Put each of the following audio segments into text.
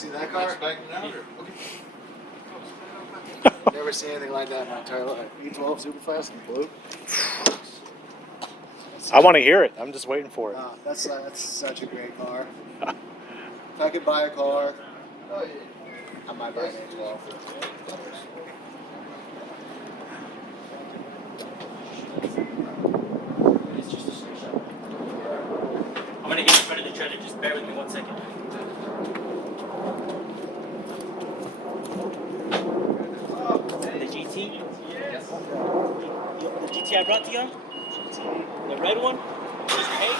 See that car? Never seen anything like that in my entire life. E12 Superfast in blue. I want to hear it. I'm just waiting for it. That's such a great car. If I could buy a car, I might buy an E12. I'm gonna get in front of the trailer. Just bear with me 1 second. The GT? Yes. The GT I brought to you? The red one? Hey.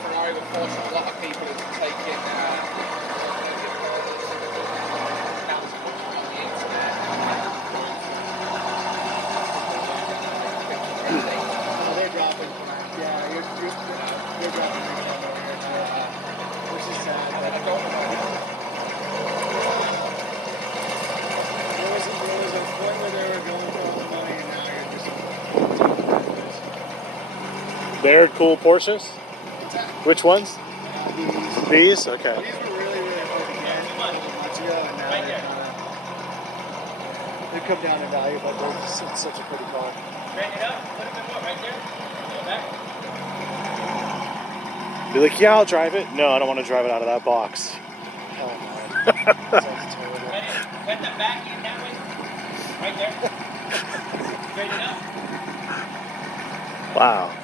Ferrari will force a lot of people into taking They're dropping. Yeah, you're dropping big time over here too. Which is sad. But I don't know. There was a point where they were going for all the money, and now you're just. They're cool Porsches? Which ones? These? Okay. These were really, really hard to get a couple months ago, and now they've come down in value, but it's such a pretty car. Straighten it up. A little bit more right there. Go back. Be like, yeah, I'll drive it. No, I don't want to drive it out of that box. Oh my. That sounds terrible. Cut the back in that way. Right there. Straighten it up. Wow.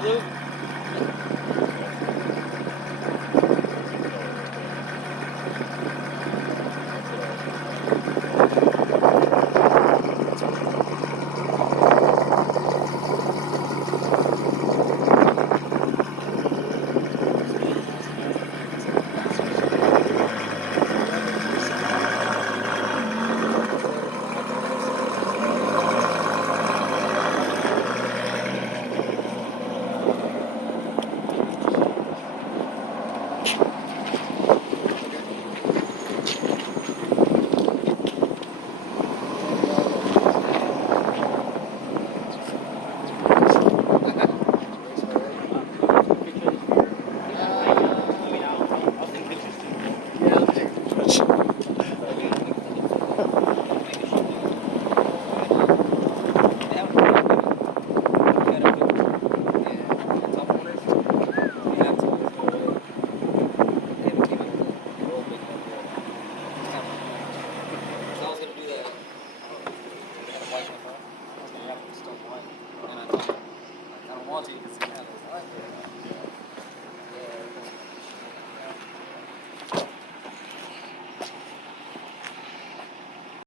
Blue.